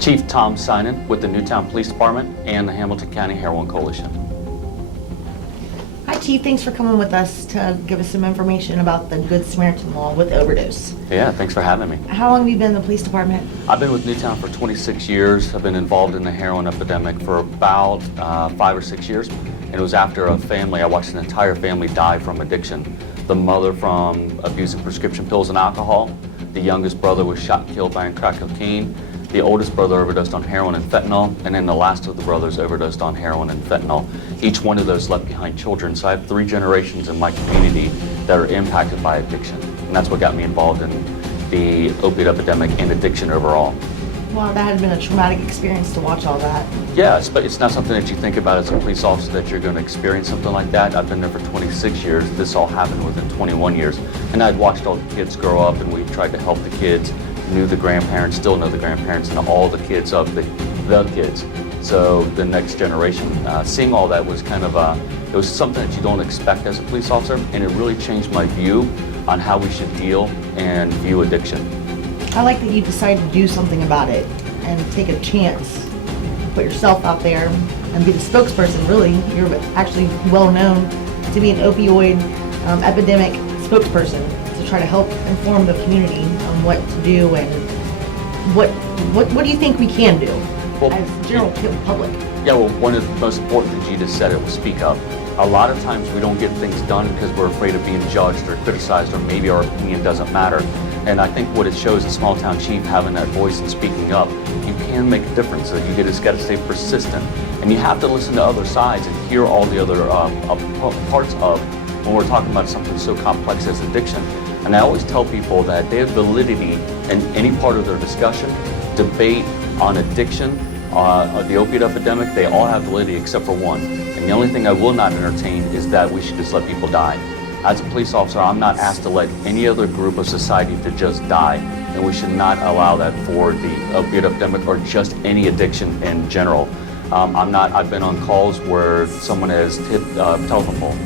Chief Tom Synan with the Newtown Police Department and the Hamilton County Heroin Coalition. Hi Chief, thanks for coming with us to give us some information about the Good Samaritan Law with overdose. Yeah, thanks for having me. How long have you been in the police department? I've been with Newtown for 26 years. I've been involved in the heroin epidemic for about 5 or 6 years. And it was after a family, I watched an entire family die from addiction. The mother from abusing prescription pills and alcohol. The youngest brother was shot and killed by crack cocaine. The oldest brother overdosed on heroin and fentanyl, and then the last of the brothers overdosed on heroin and fentanyl. Each one of those left behind children, so I have 3 generations in my community that are impacted by addiction. And that's what got me involved in the opiate epidemic and addiction overall. Wow, that had been a traumatic experience to watch all that. Yeah, but it's not something that you think about as a police officer that you're going to experience something like that. I've been there for 26 years. This all happened within 21 years. And I'd watched all the kids grow up, and we tried to help the kids. Knew the grandparents, still know the grandparents, and all the kids of the kids. So the next generation, seeing all that was kind of it was something that you don't expect as a police officer, and it really changed my view on how we should deal and view addiction. I like that you decided to do something about it and take a chance, put yourself out there and be the spokesperson. Really, you're actually well known to be an opioid epidemic spokesperson, to try to help inform the community on what to do and what do you think we can do as general public? Yeah, well, one of the most important things you just said, it was speak up. A lot of times we don't get things done because we're afraid of being judged or criticized, or maybe our opinion doesn't matter. And I think what it shows a small town chief having that voice and speaking up, you can make a difference. So you just got to stay persistent, and you have to listen to other sides and hear all the other parts of when we're talking about something so complex as addiction. And I always tell people that they have validity in any part of their discussion, debate on addiction, the opiate epidemic. They all have validity except for one. And the only thing I will not entertain is that we should just let people die. As a police officer, I'm not asked to let any other group of society to just die, and we should not allow that for the opiate epidemic or just any addiction in general. I've been on calls where someone has hit telephone pole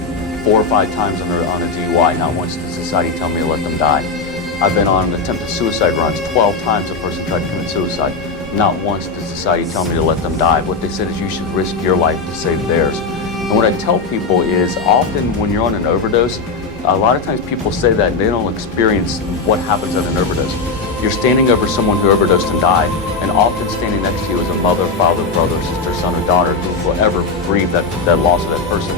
4 or 5 times on a DUI. Not once did society tell me to let them die. I've been on attempted suicide runs. 12 times a person tried to commit suicide. Not once did society tell me to let them die. What they said is you should risk your life to save theirs. And what I tell people is often when you're on an overdose, a lot of times people say that they don't experience what happens at an overdose. You're standing over someone who overdosed and died, and often standing next to you is a mother, father, brother, sister, son, or daughter who will ever grieve that loss of that person.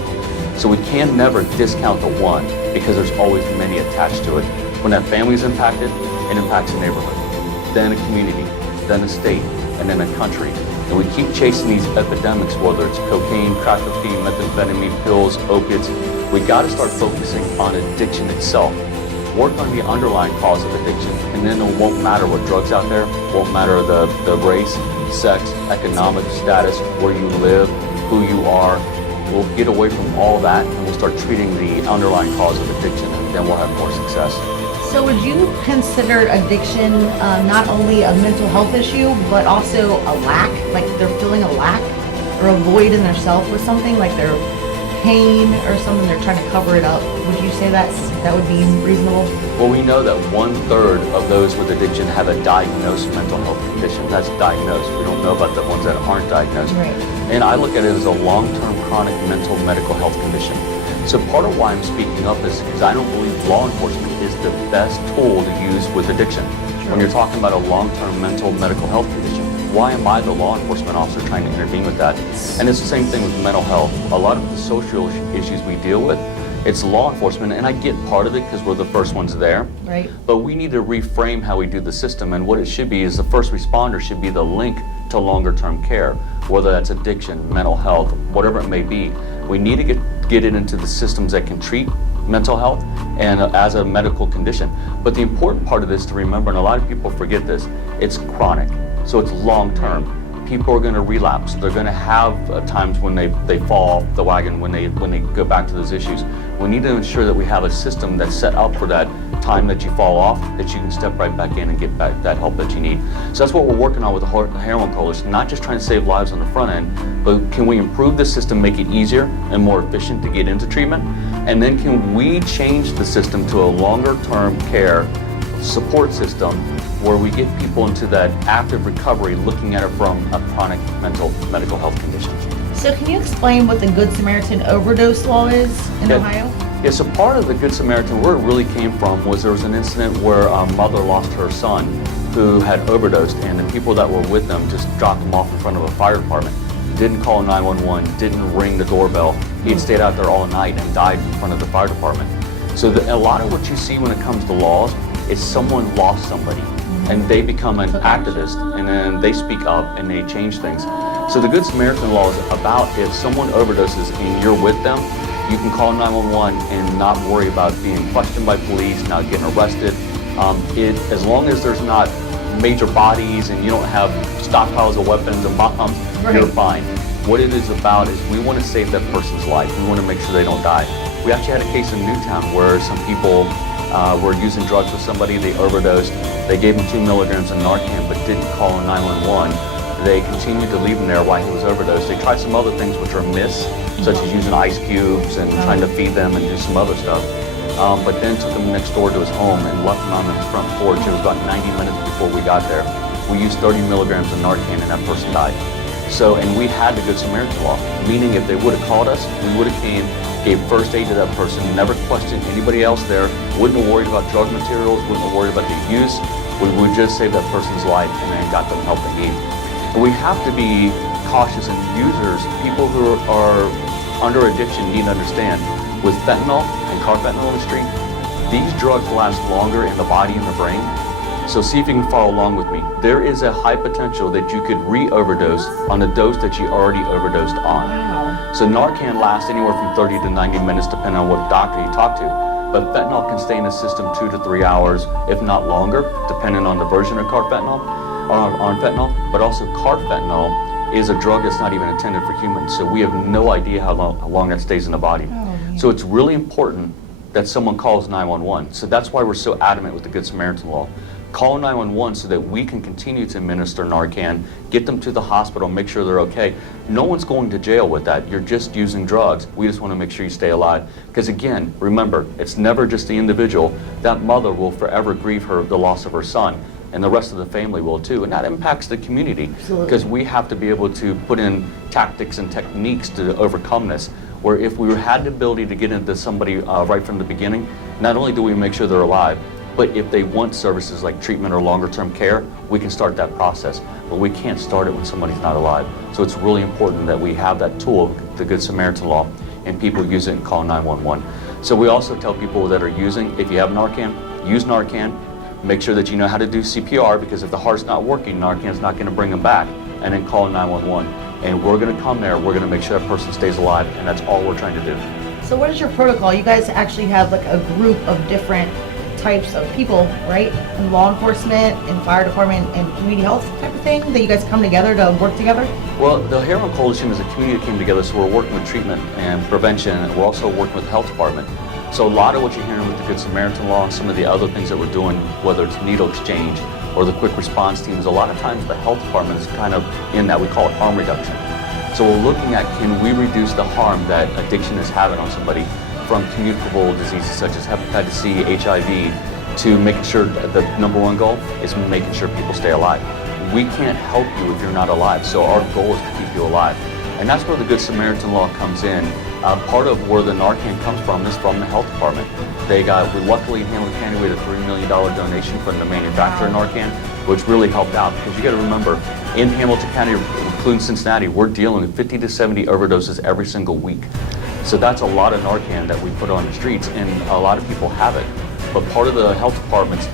So we can never discount the one, because there's always many attached to it. When that family is impacted, it impacts a neighborhood, then a community, then a state, and then a country. And we keep chasing these epidemics, whether it's cocaine, crack cocaine, methamphetamine, pills, opiates. We got to start focusing on addiction itself. Work on the underlying cause of addiction, and then it won't matter what drugs out there, won't matter the race, sex, economic status, where you live, who you are. We'll get away from all that, and we'll start treating the underlying cause of addiction, and then we'll have more success. So would you consider addiction not only a mental health issue, but also a lack, like they're feeling a lack or a void in their self with something, like their pain or something, they're trying to cover it up? Would you say that would be reasonable? Well, we know that 1/3 of those with addiction have a diagnosed mental health condition. That's diagnosed. We don't know about the ones that aren't diagnosed. Right. And I look at it as a long-term chronic mental medical health condition. So part of why I'm speaking up is because I don't believe law enforcement is the best tool to use with addiction. Sure. When you're talking about a long-term mental medical health condition, why am I the law enforcement officer trying to intervene with that? And it's the same thing with mental health. A lot of the social issues we deal with, it's law enforcement, and I get part of it because we're the first ones there. Right. But we need to reframe how we do the system, and what it should be is the first responder should be the link to longer-term care, whether that's addiction, mental health, whatever it may be. We need to get it into the systems that can treat mental health and as a medical condition. But the important part of this to remember, and a lot of people forget this, it's chronic, so it's long-term. People are going to relapse. They're going to have times when they fall off the wagon, when they go back to those issues. We need to ensure that we have a system that's set up for that time that you fall off, that you can step right back in and get back that help that you need. So that's what we're working on with the Heroin Coalition, not just trying to save lives on the front end, but can we improve the system, make it easier and more efficient to get into treatment? And then can we change the system to a longer term care support system where we get people into that active recovery, looking at it from a chronic medical health condition. So can you explain what the Good Samaritan overdose law is in Ohio? Yeah, so part of the Good Samaritan, where it really came from was there was an incident where a mother lost her son who had overdosed, and the people that were with them just dropped him off in front of a fire department. Didn't call 911, didn't ring the doorbell. He had stayed out there all night and died in front of the fire department. So a lot of what you see when it comes to laws is someone lost somebody and they become an activist, and then they speak up and they change things. So the Good Samaritan Law is about if someone overdoses and you're with them, you can call 911 and not worry about being questioned by police, not getting arrested. As long as there's not major bodies and you don't have stockpiles of weapons and bombs, you're fine. What it is about is we want to save that person's life. We want to make sure they don't die. We actually had a case in Newtown where some people were using drugs with somebody, they overdosed, they gave him 2 milligrams of Narcan but didn't call 911. They continued to leave him there while he was overdosed. They tried some other things which are myths, such as using ice cubes and trying to feed them and do some other stuff. But then took him next door to his home and left him on his front porch. It was about 90 minutes before we got there. We used 30 milligrams of Narcan and that person died. So, and we had the Good Samaritan Law, meaning if they would have called us, we would have came, gave first aid to that person, never questioned anybody else there, wouldn't have worried about drug materials, wouldn't have worried about the use. We would just save that person's life and then got them help they need. And we have to be cautious, and users, people who are under addiction need to understand, with fentanyl and carfentanil in the street, these drugs last longer in the body and the brain. So see if you can follow along with me. There is a high potential that you could re-overdose on a dose that you already overdosed on. Wow. So Narcan lasts anywhere from 30 to 90 minutes depending on what doctor you talk to. But fentanyl can stay in the system 2 to 3 hours, if not longer, depending on the version of carfentanil, on fentanyl. But also carfentanil is a drug that's not even intended for humans. So we have no idea how long that stays in the body. So it's really important that someone calls 911. So that's why we're so adamant with the Good Samaritan Law. Call 911 so that we can continue to administer Narcan, get them to the hospital, make sure they're okay. No one's going to jail with that. You're just using drugs. We just want to make sure you stay alive. Because again, remember, it's never just the individual. That mother will forever grieve the loss of her son, and the rest of the family will too. And that impacts the community. Because we have to be able to put in tactics and techniques to overcome this. Where if we had the ability to get into somebody right from the beginning, not only do we make sure they're alive, but if they want services like treatment or longer term care, we can start that process. But we can't start it when somebody's not alive. So it's really important that we have that tool, the Good Samaritan Law, and people use it and call 911. So we also tell people that are using, if you have Narcan, use Narcan. Make sure that you know how to do CPR, because if the heart's not working, Narcan's not going to bring them back. And then call 911. And we're going to come there, we're going to make sure that person stays alive, and that's all we're trying to do. So what is your protocol? You guys actually have like a group of different types of people, right? In law enforcement, in fire department, and community health type of thing, that you guys come together to work together? Well, the Heroin Coalition is a community that came together, so we're working with treatment and prevention, and we're also working with the health department. So a lot of what you're hearing with the Good Samaritan Law and some of the other things that we're doing, whether it's needle exchange or the quick response teams, a lot of times the health department is kind of in that, we call it harm reduction. So we're looking at, can we reduce the harm that addiction is having on somebody, from communicable diseases such as hepatitis C, HIV, to making sure that the number one goal is making sure people stay alive. We can't help you if you're not alive, so our goal is to keep you alive. And that's where the Good Samaritan Law comes in. Part of where the Narcan comes from is from the health department. Luckily in Hamilton County, we had a $3 million donation from the manufacturer of Narcan, which really helped out, because you got to remember, in Hamilton County, including Cincinnati, we're dealing with 50 to 70 overdoses every single week. So that's a lot of Narcan that we put on the streets, and a lot of people have it. But part of the health department's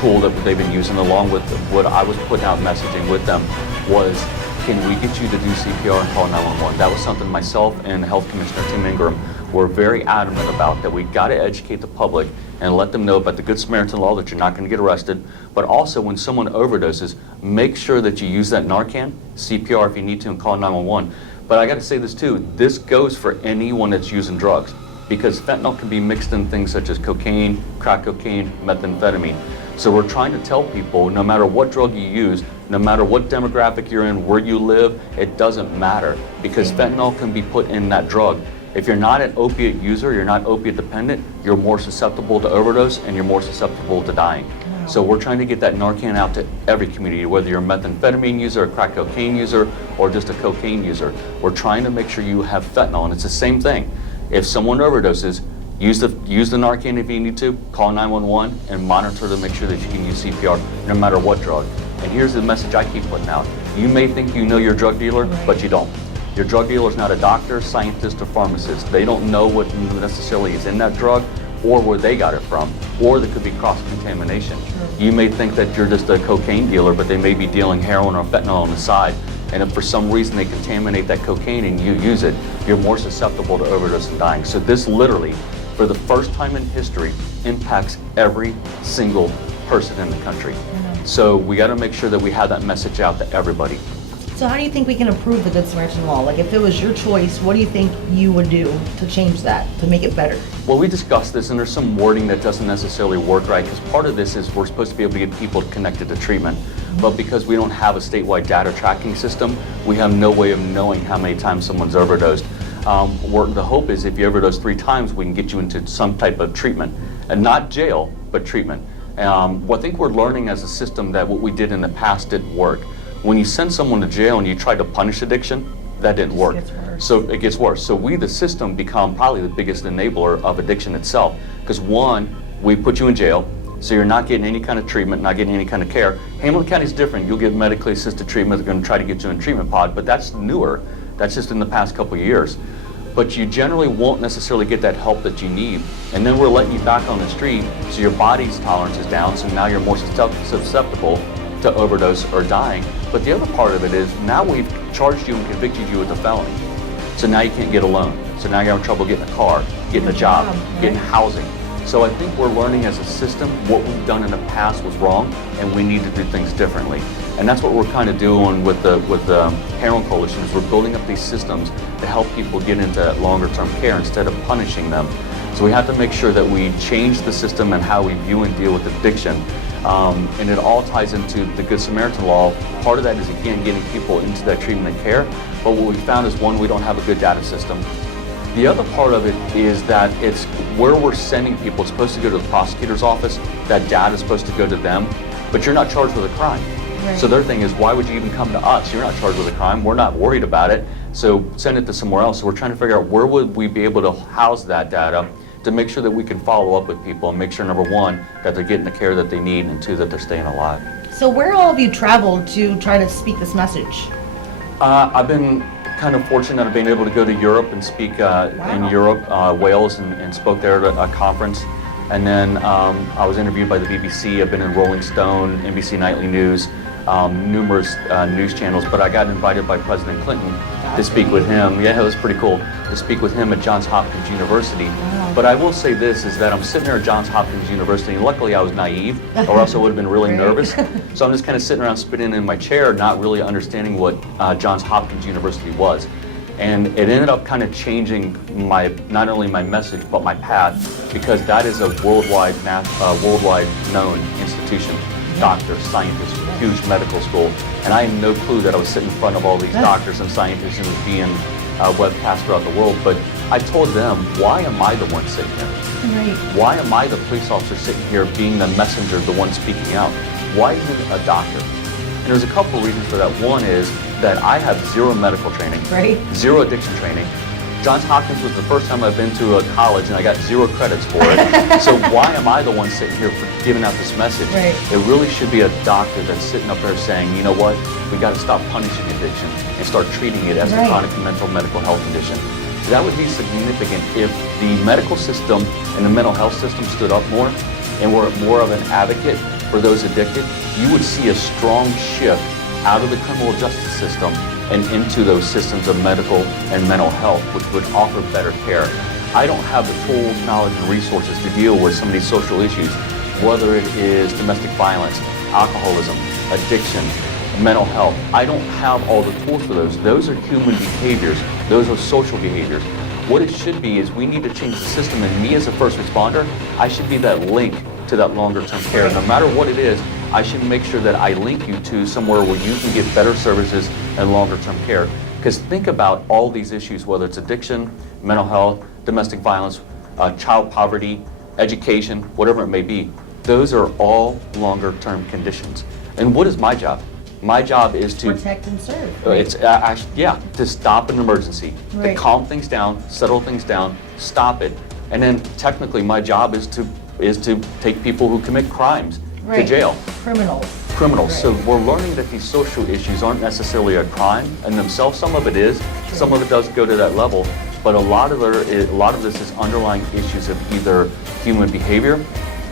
tool that they've been using, along with what I was putting out messaging with them, was, can we get you to do CPR and call 911? That was something myself and Health Commissioner Tim Ingram were very adamant about, that we got to educate the public and let them know about the Good Samaritan Law, that you're not going to get arrested, but also when someone overdoses, make sure that you use that Narcan, CPR if you need to, and call 911. But I got to say this too, this goes for anyone that's using drugs, because fentanyl can be mixed in things such as cocaine, crack cocaine, methamphetamine. So we're trying to tell people, no matter what drug you use, no matter what demographic you're in, where you live, it doesn't matter, because fentanyl can be put in that drug. If you're not an opiate user, you're not opiate dependent, you're more susceptible to overdose and you're more susceptible to dying. Wow. So we're trying to get that Narcan out to every community, whether you're a methamphetamine user, a crack cocaine user, or just a cocaine user. We're trying to make sure you have fentanyl, and it's the same thing. If someone overdoses, use the Narcan if you need to, call 911 and monitor to make sure that you can use CPR no matter what drug. And here's the message I keep putting out. You may think you know your drug dealer, but you don't. Your drug dealer is not a doctor, scientist, or pharmacist. They don't know what necessarily is in that drug or where they got it from, or there could be cross-contamination. You may think that you're just a cocaine dealer, but they may be dealing heroin or fentanyl on the side, and if for some reason they contaminate that cocaine and you use it, you're more susceptible to overdose and dying. So this literally, for the first time in history, impacts every single person in the country. So we got to make sure that we have that message out to everybody. So how do you think we can improve the Good Samaritan Law? Like, if it was your choice, what do you think you would do to change that, to make it better? Well, we discussed this, and there's some wording that doesn't necessarily work right, because part of this is we're supposed to be able to get people connected to treatment. But because we don't have a statewide data tracking system, we have no way of knowing how many times someone's overdosed. The hope is if you overdose 3 times, we can get you into some type of treatment, and not jail, but treatment. Well, I think we're learning as a system that what we did in the past didn't work. When you send someone to jail and you try to punish addiction, that didn't work. So it gets worse. So we, the system, become probably the biggest enabler of addiction itself. Because one, we put you in jail, so you're not getting any kind of treatment, not getting any kind of care. Hamilton County is different. You'll get medically assisted treatment. They're going to try to get you in a treatment pod, but that's newer. That's just in the past couple of years. But you generally won't necessarily get that help that you need. And then we're letting you back on the street, so your body's tolerance is down, so now you're more susceptible to overdose or dying. But the other part of it is now we've charged you and convicted you with a felony. So now you can't get a loan. So now you're having trouble getting a car, getting a job, getting housing. So I think we're learning as a system what we've done in the past was wrong, and we need to do things differently. And that's what we're kind of doing with the Heroin Coalition, is we're building up these systems to help people get into longer term care instead of punishing them. So we have to make sure that we change the system and how we view and deal with addiction. And it all ties into the Good Samaritan Law. Part of that is, again, getting people into that treatment and care. But what we found is, one, we don't have a good data system. The other part of it is that it's where we're sending people. It's supposed to go to the prosecutor's office. That data is supposed to go to them, but you're not charged with a crime. Right. So their thing is, why would you even come to us? You're not charged with a crime. We're not worried about it. So send it to somewhere else. So we're trying to figure out where would we be able to house that data to make sure that we can follow up with people and make sure, number one, that they're getting the care that they need, and two, that they're staying alive. So where all have you traveled to try to speak this message? I've been kind of fortunate of being able to go to Europe and speak in Europe, Wales, and spoke there at a conference. And then I was interviewed by the BBC. I've been in Rolling Stone, NBC Nightly News, numerous news channels, but I got invited by President Clinton to speak with him. Yeah, it was pretty cool to speak with him at Johns Hopkins University. Wow. But I will say this, is that I'm sitting there at Johns Hopkins University, and luckily I was naive, or else I would have been really nervous. So I'm just kind of sitting around spinning in my chair, not really understanding what Johns Hopkins University was. And it ended up kind of changing not only my message, but my path, because that is a worldwide known institution. Doctors, scientists, huge medical school, and I had no clue that I was sitting in front of all these doctors and scientists and was being webcast throughout the world. But I told them, why am I the one sitting here? Right. Why am I the police officer sitting here being the messenger, the one speaking out? Why isn't a doctor? And there's a couple of reasons for that. One is that I have zero medical training, zero addiction training. Johns Hopkins was the first time I've been to a college, and I got 0 credits for it. So why am I the one sitting here giving out this message? Right. It really should be a doctor that's sitting up there saying, you know what, we got to stop punishing addiction and start treating it as a chronic mental health condition. So that would be significant if the medical system and the mental health system stood up more and were more of an advocate for those addicted. You would see a strong shift out of the criminal justice system and into those systems of medical and mental health, which would offer better care. I don't have the tools, knowledge, and resources to deal with some of these social issues, whether it is domestic violence, alcoholism, addiction, mental health. I don't have all the tools for those. Those are human behaviors. Those are social behaviors. What it should be is we need to change the system, and me as a first responder, I should be that link to that longer term care. No matter what it is, I should make sure that I link you to somewhere where you can get better services and longer term care. Because think about all these issues, whether it's addiction, mental health, domestic violence, child poverty, education, whatever it may be. Those are all longer-term conditions. And what is my job? My job is to protect and serve. It's actually, to stop an emergency, to Right. calm things down, settle things down, stop it, and then technically my job is to take people who commit crimes to Right. jail. Criminals. Criminals. Right. So we're learning that these social issues aren't necessarily a crime in themselves. Some of it is, some of it does go to that level, but a lot of this is underlying issues of either human behavior,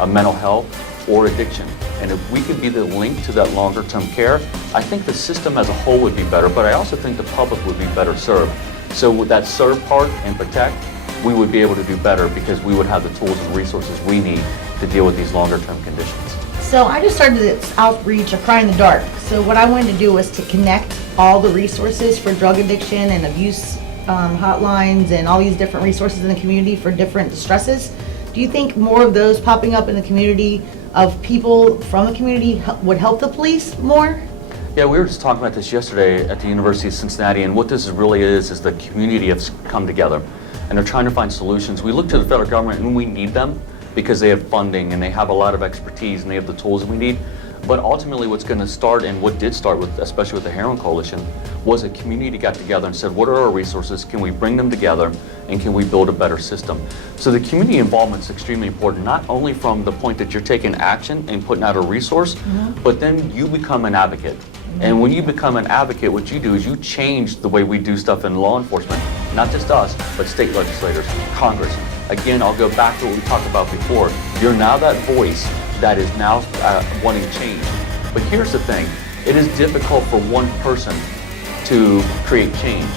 mental health, or addiction. And if we could be the link to that longer term care, I think the system as a whole would be better, but I also think the public would be better served. So with that serve part and protect, we would be able to do better because we would have the tools and resources we need to deal with these longer term conditions. So I just started this outreach, A Cry in the Dark. So what I wanted to do was to connect all the resources for drug addiction and abuse hotlines and all these different resources in the community for different distresses. Do you think more of those popping up in the community of people from the community would help the police more? Yeah, we were just talking about this yesterday at the University of Cincinnati, and what this really is the community has come together and they're trying to find solutions. We look to the federal government and we need them because they have funding and they have a lot of expertise and they have the tools that we need. But ultimately what's going to start, and what did start with, especially with the Heroin Coalition, was a community got together and said, what are our resources? Can we bring them together and can we build a better system? So the community involvement is extremely important, not only from the point that you're taking action and putting out a resource, but then you become an advocate. And when you become an advocate, what you do is you change the way we do stuff in law enforcement, not just us, but state legislators, Congress. Again, I'll go back to what we talked about before. You're now that voice that is now wanting change. But here's the thing, it is difficult for one person to create change.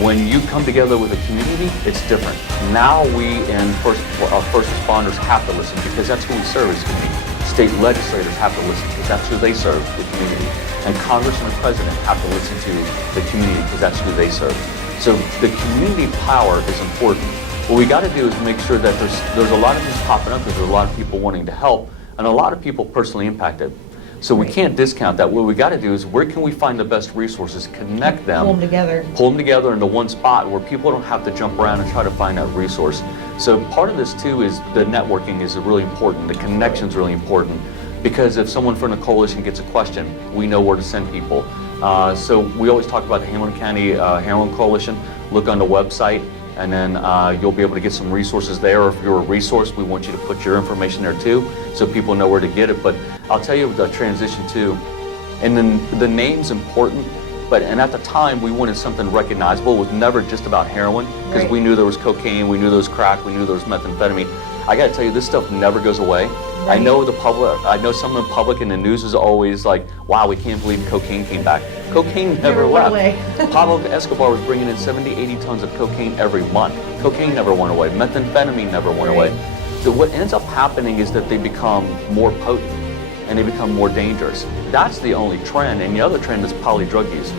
When you come together with a community, it's different. Now we and first responders have to listen because that's who we serve as community. State legislators have to listen because that's who they serve, the community. And Congress and the President have to listen to the community because that's who they serve. So the community power is important. What we got to do is make sure that there's a lot of things popping up because there's a lot of people wanting to help and a lot of people personally impacted. So we can't discount that. What we got to do is where can we find the best resources, connect them, Pull them together into one spot where people don't have to jump around and try to find that resource. So part of this too is the networking is really important. The connection is really important because if someone from the coalition gets a question, we know where to send people. So we always talk about the Hamilton County Heroin Coalition. Look on the website and then you'll be able to get some resources there. Or if you're a resource, we want you to put your information there too so people know where to get it. But I'll tell you the transition too. And then the name's important, and at the time we wanted something recognizable. It was never just about heroin because we knew there was cocaine, we knew there was crack, we knew there was methamphetamine. I gotta tell you, this stuff never goes away. I know I know some in public and the news is always like, wow, we can't believe cocaine came back. Cocaine never left. Pablo Escobar was bringing in 70, 80 tons of cocaine every month. Cocaine never went away. Methamphetamine never went away. So what ends up happening is that they become more potent and they become more dangerous. That's the only trend, and the other trend is poly drug use.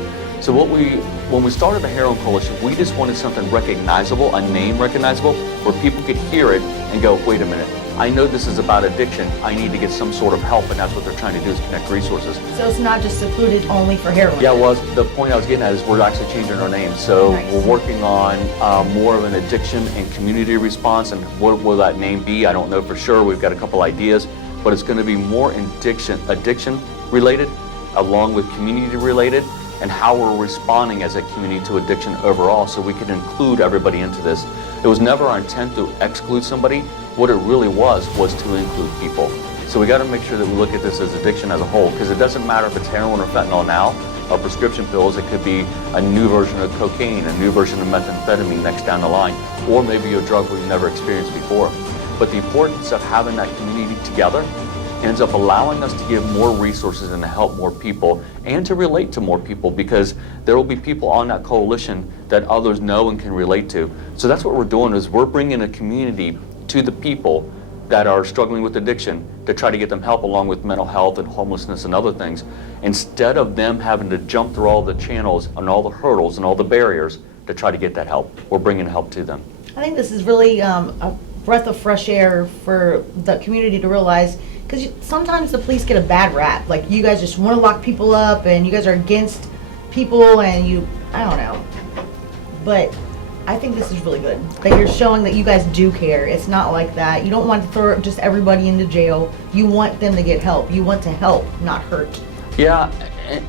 So when we started the Heroin Coalition, we just wanted something recognizable, a name recognizable, where people could hear it and go, wait a minute, I know this is about addiction, I need to get some sort of help, and that's what they're trying to do is connect resources. So it's not just secluded only for heroin? Yeah, well, the point I was getting at is we're actually changing our name. So we're working on more of an addiction and community response, and what will that name be? I don't know for sure. We've got a couple ideas, but it's going to be more addiction related, along with community related, and how we're responding as a community to addiction overall so we can include everybody into this. It was never our intent to exclude somebody. What it really was to include people. So we got to make sure that we look at this as addiction as a whole, because it doesn't matter if it's heroin or fentanyl now, or prescription pills. It could be a new version of cocaine, a new version of methamphetamine next down the line, or maybe a drug we've never experienced before. But the importance of having that community together ends up allowing us to give more resources and to help more people and to relate to more people, because there will be people on that coalition that others know and can relate to. So that's what we're doing, is we're bringing a community to the people that are struggling with addiction to try to get them help, along with mental health and homelessness and other things, instead of them having to jump through all the channels and all the hurdles and all the barriers to try to get that help. We're bringing help to them. I think this is really a breath of fresh air for the community to realize, because sometimes the police get a bad rap. Like, you guys just want to lock people up and you guys are against people and you I don't know. But I think this is really good. That you're showing that you guys do care. It's not like that. You don't want to throw just everybody into jail. You want them to get help. You want to help, not hurt. Yeah,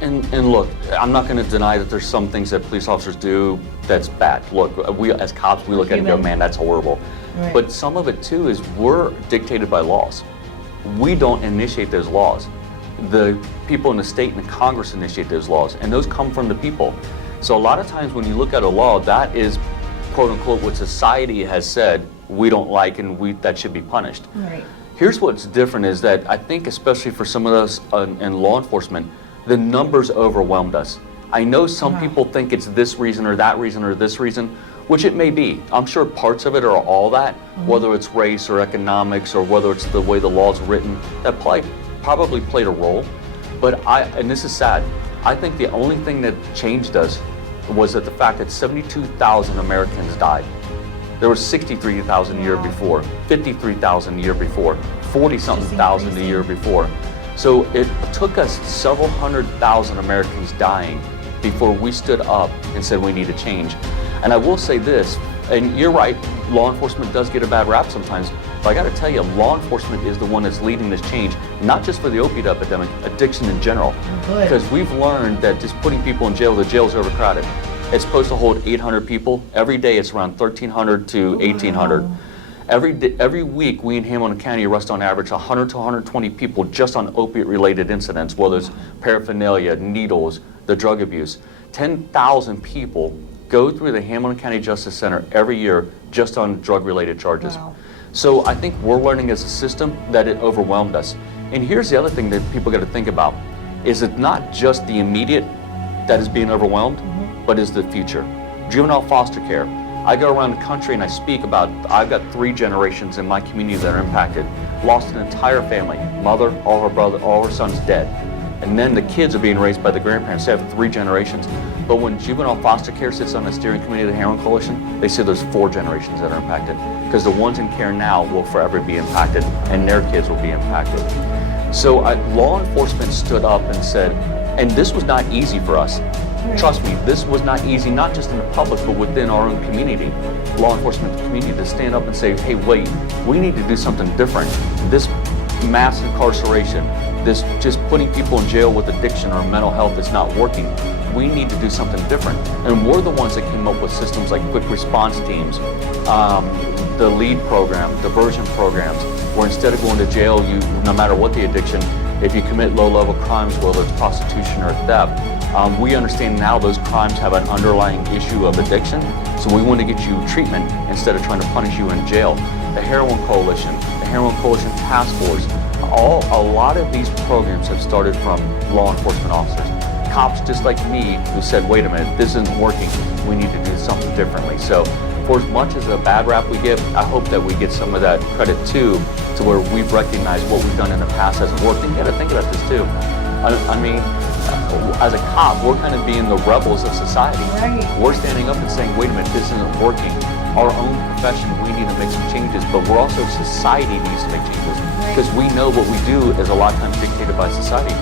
and look, I'm not going to deny that there's some things that police officers do that's bad. Look, we as cops, we look at it and go, man, that's horrible. Right. But some of it too is we're dictated by laws. We don't initiate those laws. The people in the state and the Congress initiate those laws, and those come from the people. So a lot of times when you look at a law, that is quote unquote what society has said we don't like and that should be punished. Right. Here's what's different is that I think especially for some of us in law enforcement, the numbers overwhelmed us. I know some people think it's this reason or that reason or this reason, which it may be. I'm sure parts of it are all that, whether it's race or economics or whether it's the way the law's written, that probably played a role. But and this is sad, I think the only thing that changed us was that the fact that 72,000 Americans died. There was 63,000 a year before, 53,000 a year before, 40-something thousand a year before. So it took us several 100,000 Americans dying before we stood up and said we need to change. And I will say this, and you're right, law enforcement does get a bad rap sometimes, but I gotta tell you, law enforcement is the one that's leading this change, not just for the opiate epidemic, addiction in general. Because we've learned that just putting people in jail, the jail's overcrowded. It's supposed to hold 800 people. Every day it's around 1,300 to 1,800. Every week we in Hamilton County arrest on average 100 to 120 people just on opiate-related incidents, whether it's paraphernalia, needles, the drug abuse. 10,000 people go through the Hamilton County Justice Center every year just on drug-related charges. Wow. So I think we're learning as a system that it overwhelmed us. And here's the other thing that people got to think about, is it not just the immediate that is being overwhelmed, but is the future. Juvenile foster care. I go around the country and I speak about, I've got 3 generations in my community that are impacted. Lost an entire family, mother, all her brother, all her sons dead. And then the kids are being raised by the grandparents. They have 3 generations. But when juvenile foster care sits on the steering committee of the Heroin Coalition, they say there's 4 generations that are impacted. Because the ones in care now will forever be impacted, and their kids will be impacted. So law enforcement stood up and said, and this was not easy for us. Trust me, this was not easy, not just in the public, but within our own community, law enforcement community, to stand up and say, hey, wait, we need to do something different. This mass incarceration, this just putting people in jail with addiction or mental health is not working. We need to do something different. And we're the ones that came up with systems like quick response teams, the LEAD program, diversion programs, where instead of going to jail, no matter what the addiction, if you commit low-level crimes, whether it's prostitution or theft, we understand now those crimes have an underlying issue of addiction, so we want to get you treatment instead of trying to punish you in jail. The Heroin Coalition, the Heroin Coalition Task Force, a lot of these programs have started from law enforcement officers. Cops just like me who said, wait a minute, this isn't working, we need to do something differently. So for as much as a bad rap we get, I hope that we get some of that credit too, to where we've recognized what we've done in the past hasn't worked. And you gotta think about this too. I mean, as a cop, we're kind of being the rebels of society. Right. We're standing up and saying, wait a minute, this isn't working. Our own profession, we need to make some changes, but we're also, society needs to make changes. Because we know what we do is a lot of times dictated by society.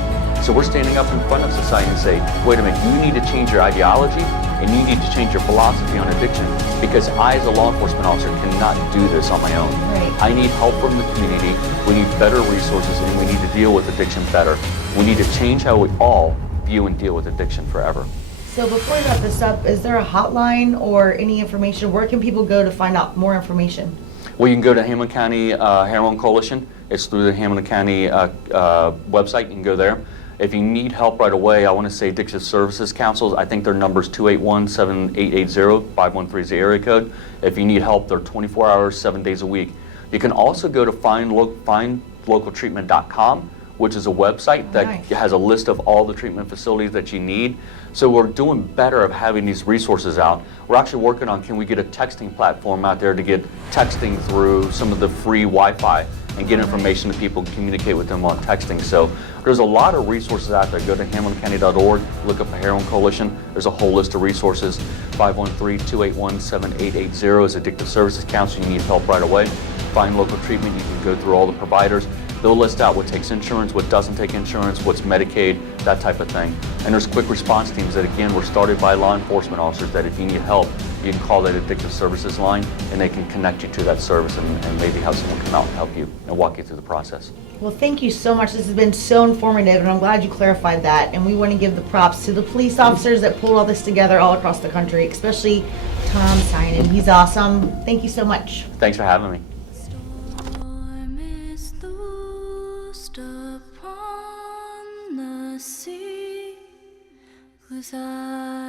So we're standing up in front of society and say, wait a minute, you need to change your ideology and you need to change your philosophy on addiction, because I as a law enforcement officer cannot do this on my own. Right. I need help from the community, we need better resources, and we need to deal with addiction better. We need to change how we all view and deal with addiction forever. So before you wrap this up, is there a hotline or any information? Where can people go to find out more information? Well, you can go to Hamilton County Heroin Coalition. It's through the Hamilton County website. You can go there. If you need help right away, I want to say Addictive Services Counsel. I think their number is 281-7880-5130 area code. If you need help, they're 24 hours, 7 days a week. You can also go to findlocaltreatment.com, which is a website that has a list of all the treatment facilities that you need. So we're doing better of having these resources out. We're actually working on, can we get a texting platform out there to get texting through some of the free Wi-Fi and get information to people and communicate with them on texting. So there's a lot of resources out there. Go to HamiltonCounty.org, look up the Heroin Coalition. There's a whole list of resources. 513-281-7880 is Addictive Services Counsel. You need help right away. find local treatment. You can go through all the providers. They'll list out what takes insurance, what doesn't take insurance, what's Medicaid, that type of thing. And there's quick response teams that, again, were started by law enforcement officers that if you need help, you can call that Addictive Services line and they can connect you to that service and maybe have someone come out and help you and walk you through the process. Well, thank you so much. This has been so informative, and I'm glad you clarified that. And we want to give the props to the police officers that pulled all this together all across the country, especially Tom Synan. He's awesome. Thank you so much. Thanks for having me. Storm is loosed upon the sea, 'cause I